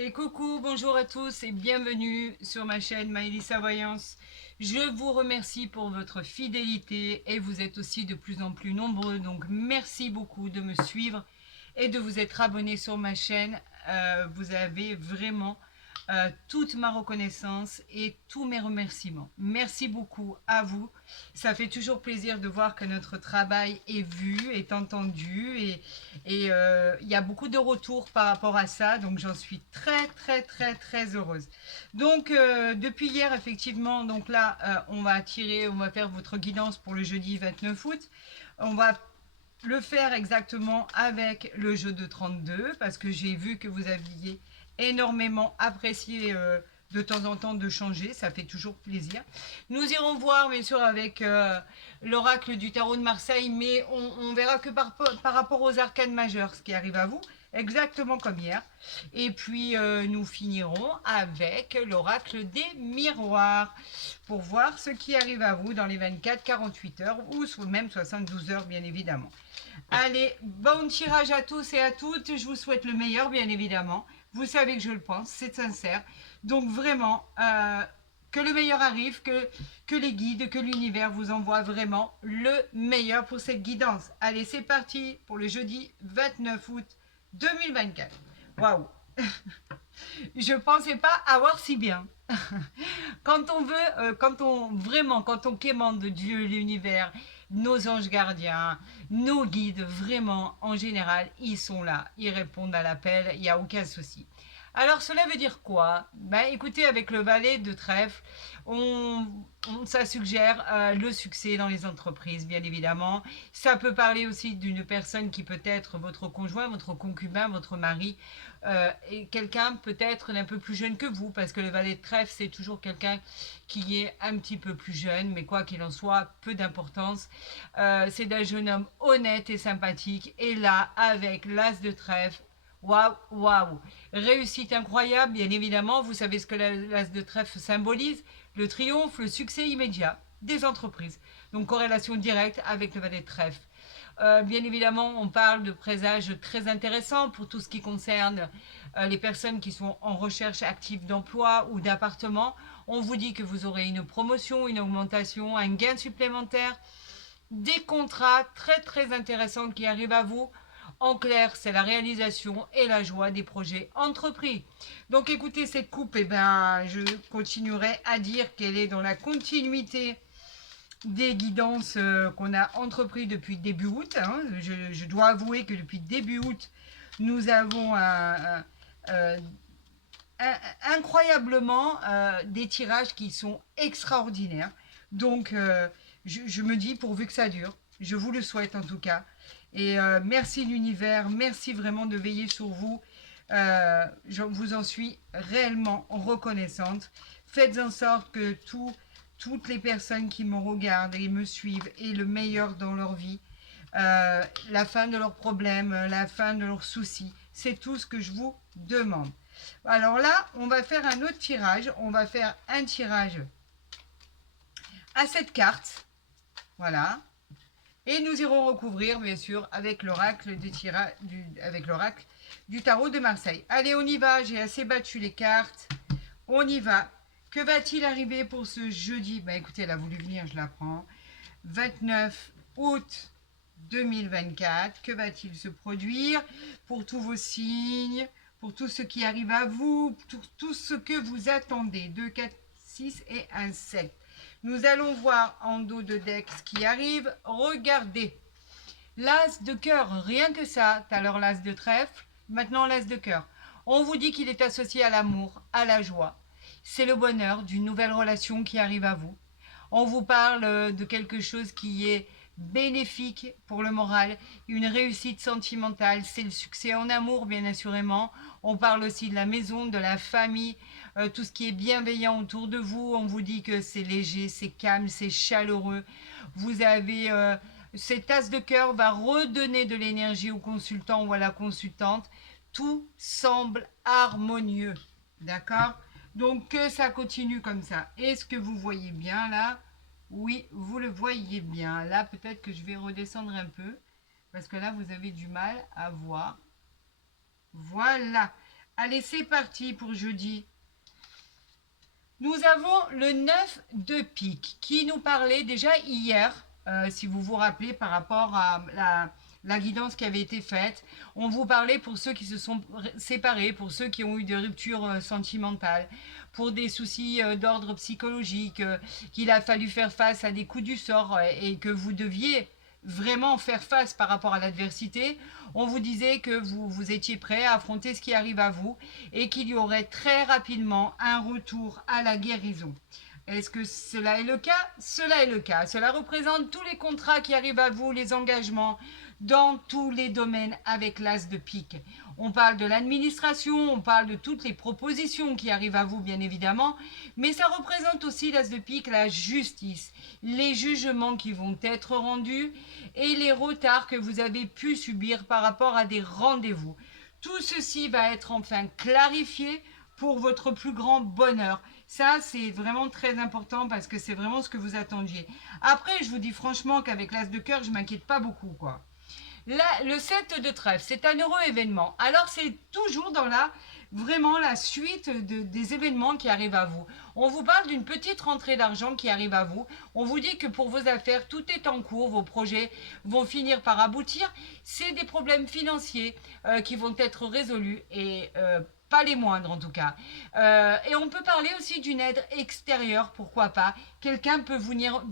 Et coucou, bonjour à tous et bienvenue sur ma chaîne Maëlissa Voyance. Je vous remercie pour votre fidélité et vous êtes aussi de plus en plus nombreux. Donc merci beaucoup de me suivre et de vous être abonnés sur ma chaîne. Vous avez vraiment toute ma reconnaissance et tous mes remerciements. Merci beaucoup à vous. Ça fait toujours plaisir de voir que notre travail est vu, est entendu et il y a beaucoup de retours par rapport à ça. Donc j'en suis très heureuse. Donc depuis hier effectivement, donc là on va faire votre guidance pour le jeudi 29 août. On va le faire exactement avec le jeu de 32 parce que j'ai vu que vous aviez énormément apprécié de temps en temps de changer, ça fait toujours plaisir. Nous irons voir bien sûr avec l'oracle du tarot de Marseille, mais on verra que par rapport aux arcanes majeures, ce qui arrive à vous, exactement comme hier. Et puis nous finirons avec l'oracle des miroirs pour voir ce qui arrive à vous dans les 24-48 heures ou même 72 heures bien évidemment. Allez, bon tirage à tous et à toutes. Je vous souhaite le meilleur, bien évidemment. Vous savez que je le pense, c'est sincère. Donc vraiment, que le meilleur arrive, que les guides, que l'univers vous envoie vraiment le meilleur pour cette guidance. Allez, c'est parti pour le jeudi 29 août 2024. Waouh. Je ne pensais pas avoir si bien. Quand on veut, quand on quémande de Dieu, l'univers, nos anges gardiens, nos guides, vraiment, en général, ils sont là, ils répondent à l'appel, il n'y a aucun souci. Alors cela veut dire quoi? Ben, écoutez, avec le valet de trèfle, ça suggère le succès dans les entreprises, bien évidemment. Ça peut parler aussi d'une personne qui peut être votre conjoint, votre concubin, votre mari, et quelqu'un peut-être d'un peu plus jeune que vous, parce que le valet de trèfle, c'est toujours quelqu'un qui est un petit peu plus jeune, mais quoi qu'il en soit, peu d'importance. C'est d'un jeune homme honnête et sympathique, et là, avec l'as de trèfle, waouh, waouh. Réussite incroyable, bien évidemment. Vous savez ce que l'as de trèfle symbolise? Le triomphe, le succès immédiat des entreprises. Donc corrélation directe avec le valet de trèfle. Bien évidemment, on parle de présages très intéressants pour tout ce qui concerne les personnes qui sont en recherche active d'emploi ou d'appartement. On vous dit que vous aurez une promotion, une augmentation, un gain supplémentaire, des contrats très intéressants qui arrivent à vous. En clair, c'est la réalisation et la joie des projets entrepris. Donc écoutez, cette coupe, eh ben, je continuerai à dire qu'elle est dans la continuité des guidances qu'on a entrepris depuis début août. Hein. Je dois avouer que depuis début août, nous avons incroyablement des tirages qui sont extraordinaires. Donc, je me dis, pourvu que ça dure, je vous le souhaite en tout cas. Et merci l'univers, merci vraiment de veiller sur vous. Je vous en suis réellement reconnaissante. Faites en sorte que toutes les personnes qui me regardent et me suivent aient le meilleur dans leur vie. La fin de leurs problèmes, la fin de leurs soucis. C'est tout ce que je vous demande. Alors là, on va faire un autre tirage. On va faire un tirage à cette carte. Voilà. Et nous irons recouvrir, bien sûr, avec l'oracle du tarot de Marseille. Allez, on y va. J'ai assez battu les cartes. On y va. Que va-t-il arriver pour ce jeudi? Bah écoutez, elle a voulu venir, je la prends. 29 août 2024. Que va-t-il se produire pour tous vos signes, pour tout ce qui arrive à vous, pour tout ce que vous attendez? 2, 4, 6 et un 7. Nous allons voir en dos de deck ce qui arrive. Regardez. L'as de cœur, rien que ça. Tout à l'heure l'as de trèfle, maintenant l'as de cœur. On vous dit qu'il est associé à l'amour, à la joie. C'est le bonheur d'une nouvelle relation qui arrive à vous. On vous parle de quelque chose qui est bénéfique pour le moral, une réussite sentimentale, c'est le succès en amour bien assurément. On parle aussi de la maison, de la famille, tout ce qui est bienveillant autour de vous. On vous dit que c'est léger, c'est calme, c'est chaleureux. Vous avez cette tasse de cœur va redonner de l'énergie au consultant ou à la consultante. Tout semble harmonieux, d'accord? Donc que ça continue comme ça. Est-ce que vous voyez bien là? Oui, vous le voyez bien. Là, peut-être que je vais redescendre un peu. Parce que là, vous avez du mal à voir. Voilà. Allez, c'est parti pour jeudi. Nous avons le 9 de pique qui nous parlait déjà hier, si vous vous rappelez, par rapport à la guidance qui avait été faite. On vous parlait pour ceux qui se sont séparés, pour ceux qui ont eu des ruptures sentimentales, pour des soucis d'ordre psychologique, qu'il a fallu faire face à des coups du sort et que vous deviez vraiment faire face par rapport à l'adversité. On vous disait que vous étiez prêt à affronter ce qui arrive à vous et qu'il y aurait très rapidement un retour à la guérison. Est-ce que cela est le cas? Cela est le cas. Cela représente tous les contrats qui arrivent à vous, les engagements dans tous les domaines avec l'as de pique. On parle de l'administration, on parle de toutes les propositions qui arrivent à vous, bien évidemment, mais ça représente aussi l'as de pique, la justice, les jugements qui vont être rendus et les retards que vous avez pu subir par rapport à des rendez-vous. Tout ceci va être enfin clarifié pour votre plus grand bonheur. Ça, c'est vraiment très important parce que c'est vraiment ce que vous attendiez. Après, je vous dis franchement qu'avec l'as de cœur, je ne m'inquiète pas beaucoup, quoi. Là, le 7 de trèfle, c'est un heureux événement. Alors, c'est toujours dans vraiment la suite des événements qui arrivent à vous. On vous parle d'une petite rentrée d'argent qui arrive à vous. On vous dit que pour vos affaires, tout est en cours, vos projets vont finir par aboutir. C'est des problèmes financiers qui vont être résolus et pas les moindres en tout cas. Et on peut parler aussi d'une aide extérieure, pourquoi pas. Quelqu'un peut venir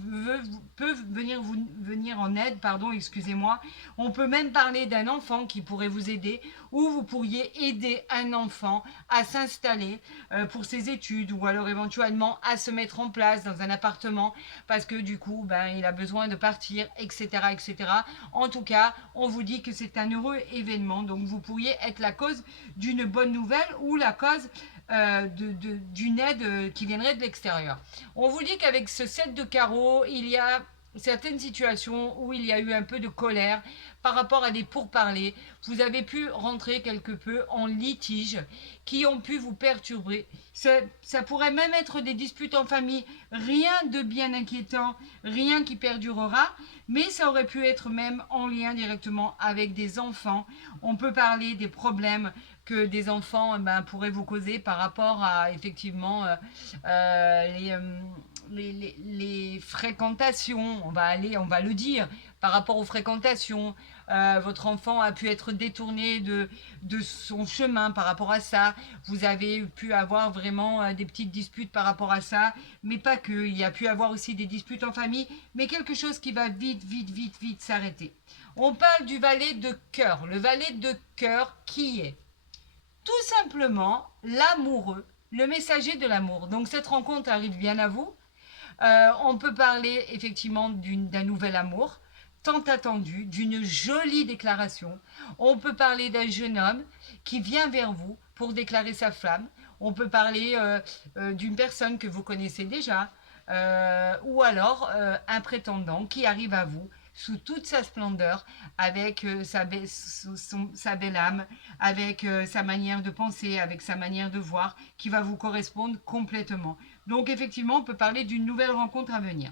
en aide, pardon, excusez-moi. On peut même parler d'un enfant qui pourrait vous aider ou vous pourriez aider un enfant à s'installer pour ses études ou alors éventuellement à se mettre en place dans un appartement parce que du coup, il a besoin de partir, etc., etc. En tout cas, on vous dit que c'est un heureux événement, donc vous pourriez être la cause d'une bonne nouvelle ou la cause d'une aide qui viendrait de l'extérieur. On vous dit qu'avec ce 7 de carreau, il y a certaines situations où il y a eu un peu de colère par rapport à des pourparlers. Vous avez pu rentrer quelque peu en litige qui ont pu vous perturber. Ça pourrait même être des disputes en famille, rien de bien inquiétant, rien qui perdurera, mais ça aurait pu être même en lien directement avec des enfants. On peut parler des problèmes que des enfants pourraient vous causer par rapport à effectivement les fréquentations, on va le dire, par rapport aux fréquentations. Votre enfant a pu être détourné de son chemin par rapport à ça. Vous avez pu avoir vraiment des petites disputes par rapport à ça, mais pas que. Il y a pu avoir aussi des disputes en famille, mais quelque chose qui va vite s'arrêter. On parle du valet de cœur. Le valet de cœur qui est tout simplement l'amoureux, le messager de l'amour. Donc cette rencontre arrive bien à vous. On peut parler effectivement d'un nouvel amour, tant attendu, d'une jolie déclaration. On peut parler d'un jeune homme qui vient vers vous pour déclarer sa flamme. On peut parler d'une personne que vous connaissez déjà, ou alors un prétendant qui arrive à vous sous toute sa splendeur, avec sa belle âme, avec sa manière de penser, avec sa manière de voir, qui va vous correspondre complètement. Donc effectivement, on peut parler d'une nouvelle rencontre à venir.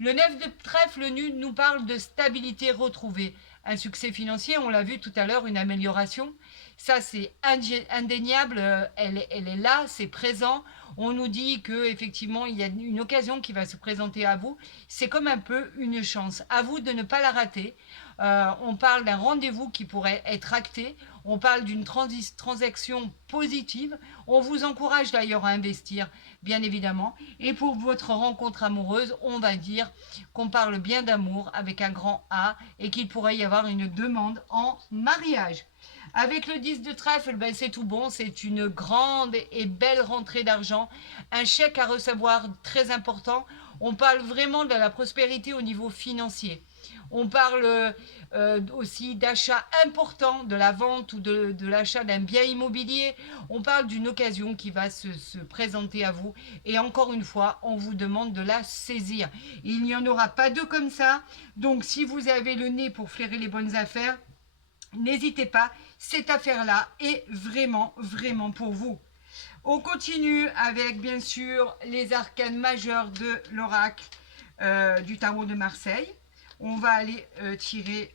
Le 9 de trèfle nous parle de stabilité retrouvée. Un succès financier, on l'a vu tout à l'heure, une amélioration. Ça, c'est indéniable, elle est là, c'est présent. On nous dit qu'effectivement, il y a une occasion qui va se présenter à vous. C'est comme un peu une chance. À vous de ne pas la rater. On parle d'un rendez-vous qui pourrait être acté. On parle d'une transaction positive. On vous encourage d'ailleurs à investir, bien évidemment. Et pour votre rencontre amoureuse, on va dire qu'on parle bien d'amour avec un grand A et qu'il pourrait y avoir une demande en mariage. Avec le 10 de trèfle, c'est tout bon, c'est une grande et belle rentrée d'argent, un chèque à recevoir très important. On parle vraiment de la prospérité au niveau financier. On parle aussi d'achat important, de la vente ou de l'achat d'un bien immobilier. On parle d'une occasion qui va se présenter à vous. Et encore une fois, on vous demande de la saisir. Il n'y en aura pas deux comme ça. Donc si vous avez le nez pour flairer les bonnes affaires, n'hésitez pas, cette affaire-là est vraiment pour vous. On continue avec bien sûr les arcanes majeurs de l'oracle du tarot de Marseille. On va aller tirer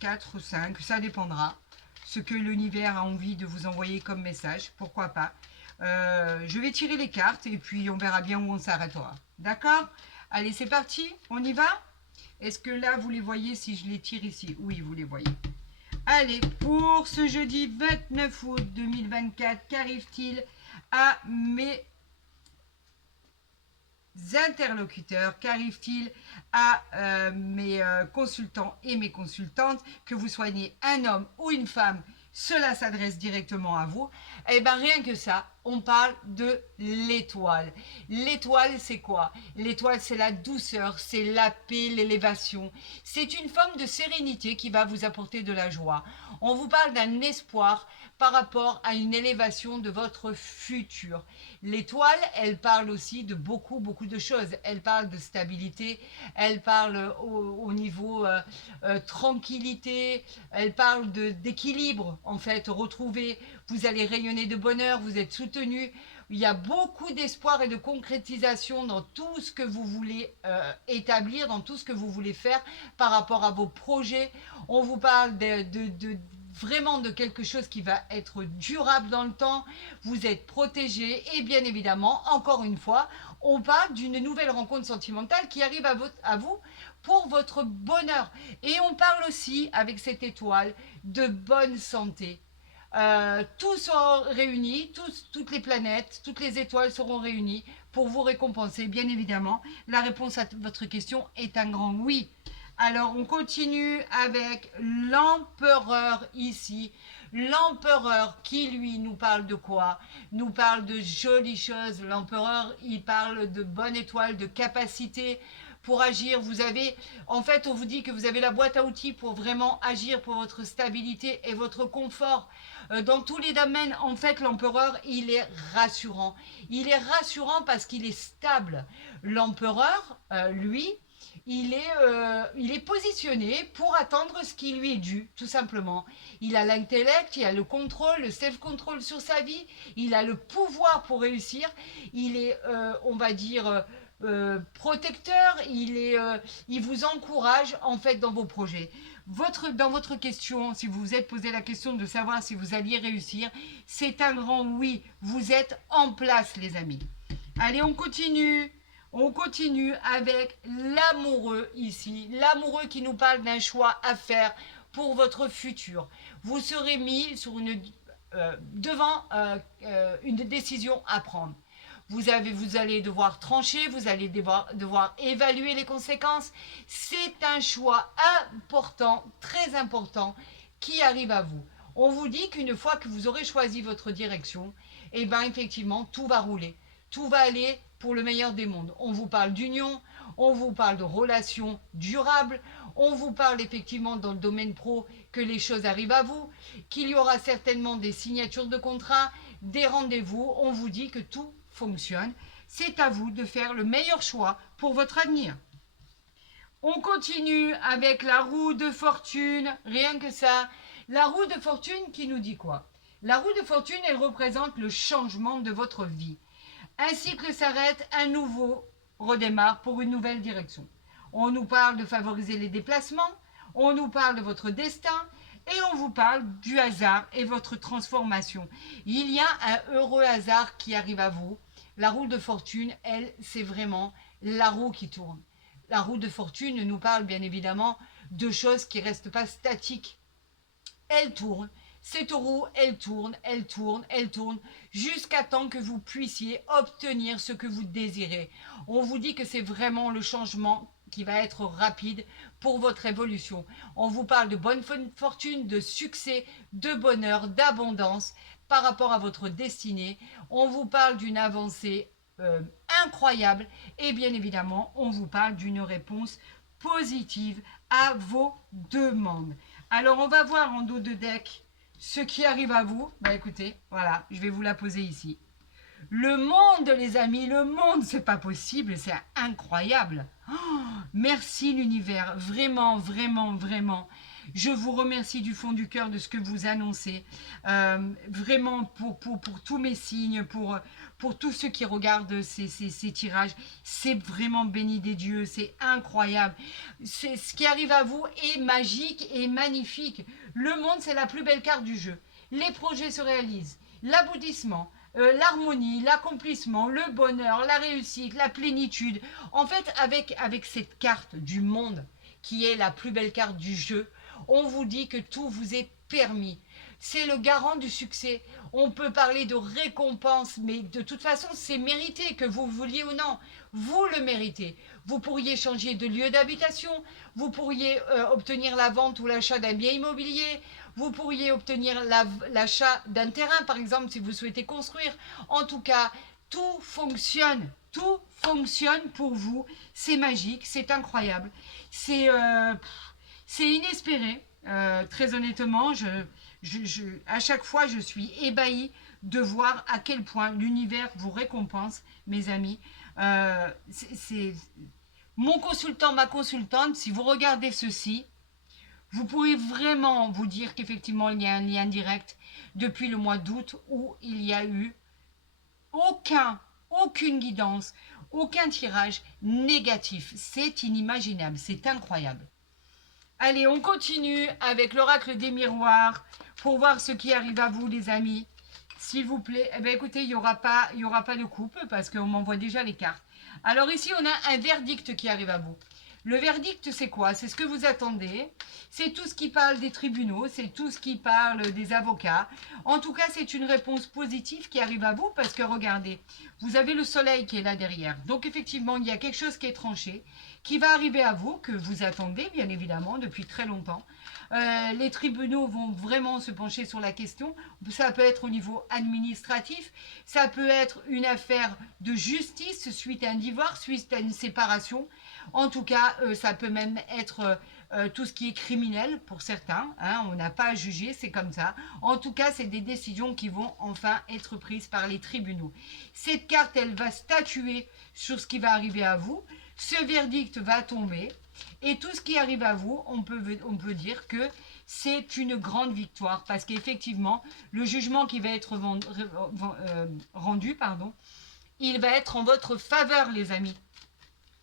4 ou 5, ça dépendra. ce que l'univers a envie de vous envoyer comme message, pourquoi pas. Je vais tirer les cartes et puis on verra bien où on s'arrêtera. D'accord? Allez, c'est parti, on y va? Est-ce que là, vous les voyez si je les tire ici? Oui, vous les voyez. Allez, pour ce jeudi 29 août 2024, qu'arrive-t-il à mes interlocuteurs, qu'arrive-t-il à mes consultants et mes consultantes, que vous soyez un homme ou une femme, cela s'adresse directement à vous. Eh bien, rien que ça, on parle de l'étoile. L'étoile, c'est quoi? L'étoile, c'est la douceur, c'est la paix, l'élévation. C'est une forme de sérénité qui va vous apporter de la joie. On vous parle d'un espoir par rapport à une élévation de votre futur. L'étoile, elle parle aussi de beaucoup de choses. Elle parle de stabilité, elle parle au niveau tranquillité, elle parle d'équilibre, en fait, retrouver. Vous allez rayonner de bonheur, vous êtes soutenu. Il y a beaucoup d'espoir et de concrétisation dans tout ce que vous voulez établir, dans tout ce que vous voulez faire par rapport à vos projets. On vous parle vraiment de quelque chose qui va être durable dans le temps. Vous êtes protégé et bien évidemment, encore une fois, on parle d'une nouvelle rencontre sentimentale qui arrive à vous pour votre bonheur. Et on parle aussi, avec cette étoile, de bonne santé. Tout sera réuni, toutes les planètes, toutes les étoiles seront réunies pour vous récompenser, bien évidemment. La réponse à votre question est un grand oui. Alors, on continue avec l'empereur ici. L'empereur qui, lui, nous parle de quoi? Nous parle de jolies choses. L'empereur, il parle de bonne étoile, de capacité pour agir. Vous avez, en fait, on vous dit que vous avez la boîte à outils pour vraiment agir pour votre stabilité et votre confort. Dans tous les domaines, en fait, l'empereur, il est rassurant. Il est rassurant parce qu'il est stable. L'empereur, lui, il est positionné pour attendre ce qui lui est dû, tout simplement. Il a l'intellect, il a le contrôle, le self-control sur sa vie, il a le pouvoir pour réussir, il est, on va dire, protecteur, il vous encourage en fait dans vos projets. Dans votre question, si vous vous êtes posé la question de savoir si vous alliez réussir, c'est un grand oui. Vous êtes en place, les amis. Allez, on continue. On continue avec l'amoureux ici. L'amoureux qui nous parle d'un choix à faire pour votre futur. Vous serez mis sur devant une décision à prendre. Vous allez devoir trancher, vous allez devoir évaluer les conséquences. C'est un choix important, très important, qui arrive à vous. On vous dit qu'une fois que vous aurez choisi votre direction, eh bien effectivement, tout va rouler. Tout va aller pour le meilleur des mondes. On vous parle d'union, on vous parle de relations durables, on vous parle effectivement dans le domaine pro que les choses arrivent à vous, qu'il y aura certainement des signatures de contrats, des rendez-vous. On vous dit que tout fonctionne. C'est à vous de faire le meilleur choix pour votre avenir. On continue avec la roue de fortune, rien que ça. La roue de fortune qui nous dit quoi? La roue de fortune, elle représente le changement de votre vie. Un cycle s'arrête, un nouveau redémarre pour une nouvelle direction. On nous parle de favoriser les déplacements, on nous parle de votre destin et on vous parle du hasard et votre transformation. Il y a un heureux hasard qui arrive à vous. La roue de fortune, elle, c'est vraiment la roue qui tourne. La roue de fortune nous parle bien évidemment de choses qui ne restent pas statiques. Elle tourne. Cette roue, elle tourne, elle tourne, elle tourne, jusqu'à temps que vous puissiez obtenir ce que vous désirez. On vous dit que c'est vraiment le changement qui va être rapide pour votre évolution. On vous parle de bonne fortune, de succès, de bonheur, d'abondance par rapport à votre destinée. On vous parle d'une avancée incroyable et bien évidemment, on vous parle d'une réponse positive à vos demandes. Alors, on va voir en dos de deck ce qui arrive à vous. Bah écoutez, voilà, je vais vous la poser ici. Le monde, les amis, le monde, c'est pas possible, c'est incroyable. Oh, merci l'univers, vraiment, vraiment, vraiment. Je vous remercie du fond du cœur de ce que vous annoncez. Vraiment, pour tous mes signes, pour tous ceux qui regardent ces tirages, c'est vraiment béni des dieux, c'est incroyable. Ce qui arrive à vous est magique et magnifique. Le monde, c'est la plus belle carte du jeu. Les projets se réalisent, l'aboutissement, l'harmonie, l'accomplissement, le bonheur, la réussite, la plénitude. En fait, avec cette carte du monde, qui est la plus belle carte du jeu, on vous dit que tout vous est permis. C'est le garant du succès. On peut parler de récompense, mais de toute façon, c'est mérité, que vous le vouliez ou non. Vous le méritez. Vous pourriez changer de lieu d'habitation, vous pourriez obtenir la vente ou l'achat d'un bien immobilier, vous pourriez obtenir l'achat d'un terrain, par exemple, si vous souhaitez construire. En tout cas, tout fonctionne. Tout fonctionne pour vous. C'est magique, c'est incroyable. C'est inespéré. Très honnêtement, à chaque fois, je suis ébahie de voir à quel point l'univers vous récompense, mes amis. C'est mon consultant, ma consultante, si vous regardez ceci, vous pourrez vraiment vous dire qu'effectivement, il y a un lien direct depuis le mois d'août où il y a eu aucune guidance, aucun tirage négatif. C'est inimaginable, c'est incroyable. Allez, on continue avec l'oracle des miroirs pour voir ce qui arrive à vous, les amis. S'il vous plaît, eh bien, écoutez, il n'y aura pas de coupe parce qu'on m'envoie déjà les cartes. Alors ici, on a un verdict qui arrive à vous. Le verdict, c'est quoi? C'est ce que vous attendez. C'est tout ce qui parle des tribunaux, c'est tout ce qui parle des avocats. En tout cas, c'est une réponse positive qui arrive à vous parce que regardez, vous avez le soleil qui est là derrière. Donc effectivement, il y a quelque chose qui est tranché, qui va arriver à vous, que vous attendez bien évidemment depuis très longtemps. Les tribunaux vont vraiment se pencher sur la question. Ça peut être au niveau administratif, ça peut être une affaire de justice suite à un divorce, suite à une séparation. En tout cas, ça peut même être tout ce qui est criminel pour certains. Hein, on n'a pas à juger, c'est comme ça. En tout cas, c'est des décisions qui vont enfin être prises par les tribunaux. Cette carte, elle va statuer sur ce qui va arriver à vous. Ce verdict va tomber. Et tout ce qui arrive à vous, on peut dire que c'est une grande victoire parce qu'effectivement, le jugement qui va être rendu, il va être en votre faveur, les amis.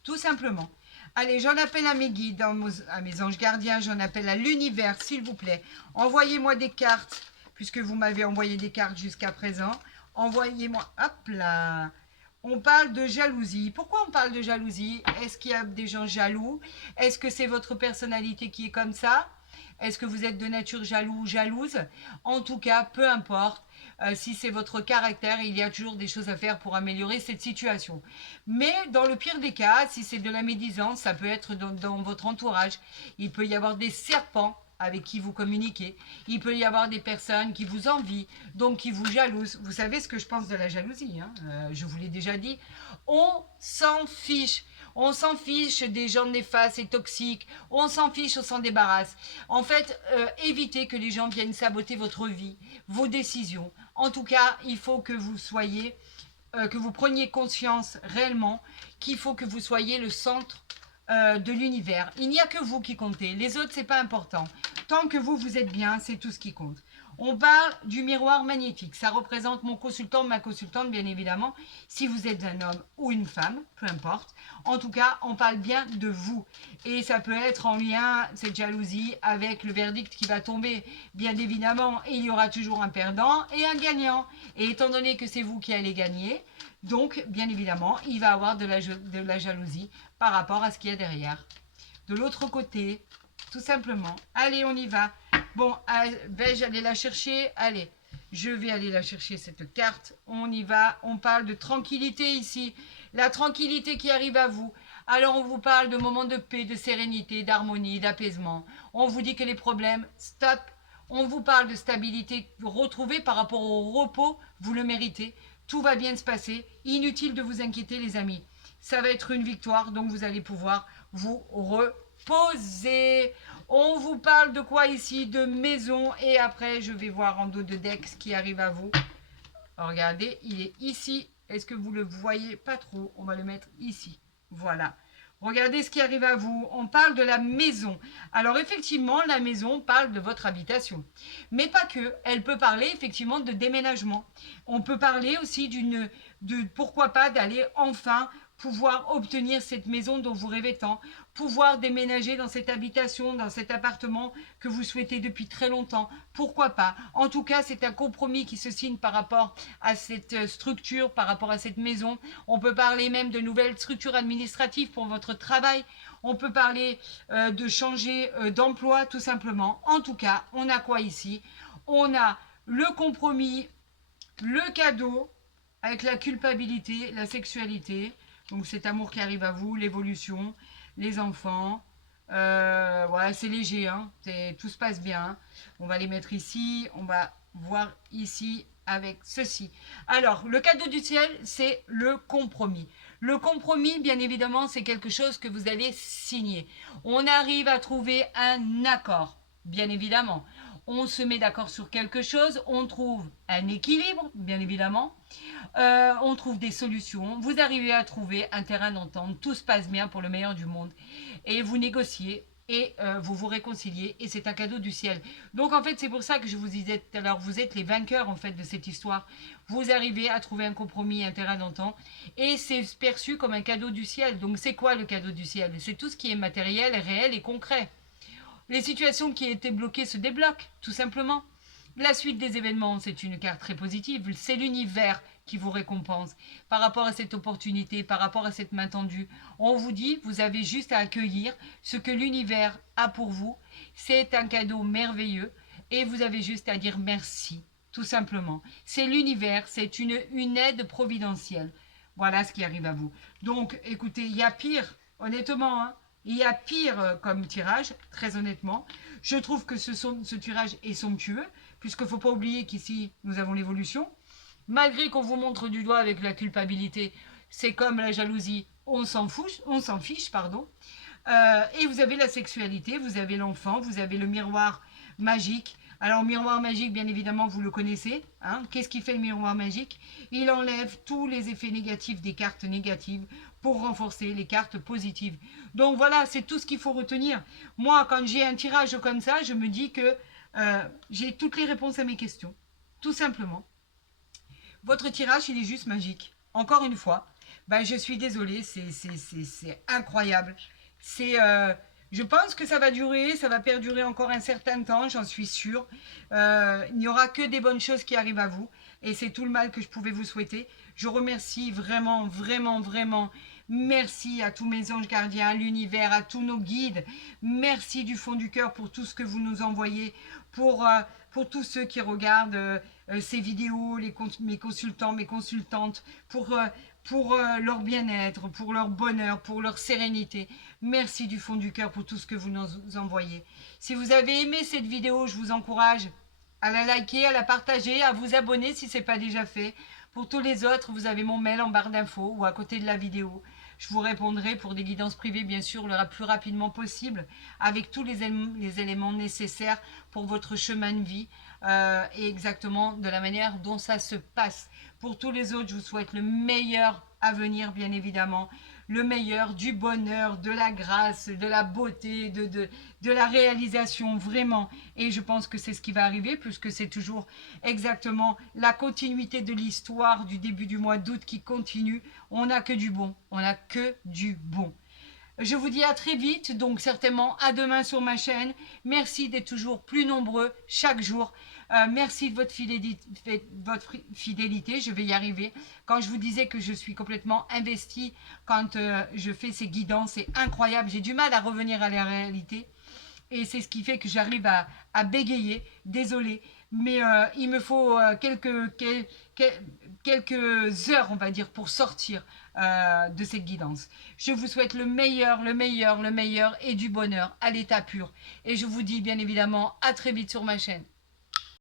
Tout simplement. Allez, j'en appelle à mes guides, à mes anges gardiens, j'en appelle à l'univers, s'il vous plaît. Envoyez-moi des cartes, puisque vous m'avez envoyé des cartes jusqu'à présent. Envoyez-moi, hop là. On parle de jalousie. Pourquoi on parle de jalousie? Est-ce qu'il y a des gens jaloux? Est-ce que c'est votre personnalité qui est comme ça? Est-ce que vous êtes de nature jaloux ou jalouse? En tout cas, peu importe. Si c'est votre caractère, il y a toujours des choses à faire pour améliorer cette situation. Mais dans le pire des cas, si c'est de la médisance, ça peut être dans votre entourage. Il peut y avoir des serpents avec qui vous communiquez. Il peut y avoir des personnes qui vous envient, donc qui vous jalousent. Vous savez ce que je pense de la jalousie, hein, je vous l'ai déjà dit. On s'en fiche. On s'en fiche des gens néfastes et toxiques. On s'en fiche, on s'en débarrasse. En fait, évitez que les gens viennent saboter votre vie, vos décisions. En tout cas, il faut que vous soyez, que vous preniez conscience réellement qu'il faut que vous soyez le centre de l'univers. Il n'y a que vous qui comptez. Les autres, c'est pas important. Tant que vous êtes bien, c'est tout ce qui compte. On parle du miroir magnétique. Ça représente mon consultant, ma consultante, bien évidemment. Si vous êtes un homme ou une femme, peu importe. En tout cas, on parle bien de vous. Et ça peut être en lien, cette jalousie, avec le verdict qui va tomber. Bien évidemment, il y aura toujours un perdant et un gagnant. Et étant donné que c'est vous qui allez gagner, donc, bien évidemment, il va y avoir de la jalousie par rapport à ce qu'il y a derrière. De l'autre côté, tout simplement. Allez, on y va. Bon, vais-je aller la chercher? Allez, je vais aller la chercher, cette carte. On y va. On parle de tranquillité ici. La tranquillité qui arrive à vous. Alors, on vous parle de moments de paix, de sérénité, d'harmonie, d'apaisement. On vous dit que les problèmes, stop. On vous parle de stabilité retrouvée par rapport au repos. Vous le méritez. Tout va bien se passer. Inutile de vous inquiéter, les amis. Ça va être une victoire, donc vous allez pouvoir vous reposer. On vous parle de quoi ici? De maison. Et après, je vais voir en dos de deck ce qui arrive à vous. Regardez, il est ici. Est-ce que vous le voyez? Pas trop. On va le mettre ici. Voilà. Regardez ce qui arrive à vous. On parle de la maison. Alors effectivement, la maison parle de votre habitation. Mais pas que. Elle peut parler effectivement de déménagement. On peut parler aussi de pourquoi pas d'aller enfin pouvoir obtenir cette maison dont vous rêvez tant, pouvoir déménager dans cette habitation, dans cet appartement que vous souhaitez depuis très longtemps. Pourquoi pas? En tout cas, c'est un compromis qui se signe par rapport à cette structure, par rapport à cette maison. On peut parler même de nouvelles structures administratives pour votre travail. On peut parler de changer d'emploi tout simplement. En tout cas, on a quoi ici? On a le compromis, le cadeau avec la culpabilité, la sexualité. Donc cet amour qui arrive à vous, l'évolution, les enfants. Voilà, c'est léger, hein, tout se passe bien. On va les mettre ici, on va voir ici avec ceci. Alors, le cadeau du ciel, c'est le compromis. Le compromis, bien évidemment, c'est quelque chose que vous allez signer. On arrive à trouver un accord, bien évidemment. On se met d'accord sur quelque chose, on trouve un équilibre, bien évidemment. On trouve des solutions. Vous arrivez à trouver un terrain d'entente. Tout se passe bien pour le meilleur du monde. Et vous négociez et vous vous réconciliez et c'est un cadeau du ciel. Donc en fait c'est pour ça que je vous disais tout à l'heure, vous êtes les vainqueurs en fait de cette histoire. Vous arrivez à trouver un compromis, un terrain d'entente et c'est perçu comme un cadeau du ciel. Donc c'est quoi le cadeau du ciel? C'est tout ce qui est matériel, réel et concret. Les situations qui étaient bloquées se débloquent, tout simplement. La suite des événements, c'est une carte très positive. C'est l'univers qui vous récompense par rapport à cette opportunité, par rapport à cette main tendue. On vous dit, vous avez juste à accueillir ce que l'univers a pour vous. C'est un cadeau merveilleux et vous avez juste à dire merci, tout simplement. C'est l'univers, c'est une aide providentielle. Voilà ce qui arrive à vous. Donc, écoutez, il y a pire, honnêtement, hein. Il y a pire comme tirage, très honnêtement. Je trouve que ce tirage est somptueux, puisqu'il ne faut pas oublier qu'ici, nous avons l'évolution. Malgré qu'on vous montre du doigt avec la culpabilité, c'est comme la jalousie, on s'en fiche, pardon. Et vous avez la sexualité, vous avez l'enfant, vous avez le miroir magique. Alors, miroir magique, bien évidemment, vous le connaissez. Hein. Qu'est-ce qui fait le miroir magique? Il enlève tous les effets négatifs des cartes négatives pour renforcer les cartes positives. Donc voilà, c'est tout ce qu'il faut retenir. Moi, quand j'ai un tirage comme ça, je me dis que j'ai toutes les réponses à mes questions. Tout simplement. Votre tirage, il est juste magique. Encore une fois, ben, je suis désolée, c'est incroyable. Je pense que ça va durer, ça va perdurer encore un certain temps, j'en suis sûre. Il n'y aura que des bonnes choses qui arrivent à vous. Et c'est tout le mal que je pouvais vous souhaiter. Je remercie vraiment, vraiment, vraiment. Merci à tous mes anges gardiens, à l'univers, à tous nos guides. Merci du fond du cœur pour tout ce que vous nous envoyez, pour tous ceux qui regardent ces vidéos, mes consultants, mes consultantes, pour leur bien-être, pour leur bonheur, pour leur sérénité. Merci du fond du cœur pour tout ce que vous nous envoyez. Si vous avez aimé cette vidéo, je vous encourage à la liker, à la partager, à vous abonner si ce n'est pas déjà fait. Pour tous les autres, vous avez mon mail en barre d'infos ou à côté de la vidéo. Je vous répondrai pour des guidances privées, bien sûr, le plus rapidement possible, avec tous les éléments nécessaires pour votre chemin de vie et exactement de la manière dont ça se passe. Pour tous les autres, je vous souhaite le meilleur à venir, bien évidemment. Le meilleur, du bonheur, de la grâce, de la beauté, de la réalisation, vraiment. Et je pense que c'est ce qui va arriver, puisque c'est toujours exactement la continuité de l'histoire du début du mois d'août qui continue. On n'a que du bon, on n'a que du bon. Je vous dis à très vite, donc certainement à demain sur ma chaîne. Merci d'être toujours plus nombreux chaque jour. Merci de votre fidélité, je vais y arriver. Quand je vous disais que je suis complètement investie, quand je fais ces guidances, c'est incroyable. J'ai du mal à revenir à la réalité. Et c'est ce qui fait que j'arrive à bégayer. Désolée. Mais il me faut quelques heures, on va dire, pour sortir de cette guidance. Je vous souhaite le meilleur, le meilleur, le meilleur et du bonheur à l'état pur. Et je vous dis bien évidemment à très vite sur ma chaîne.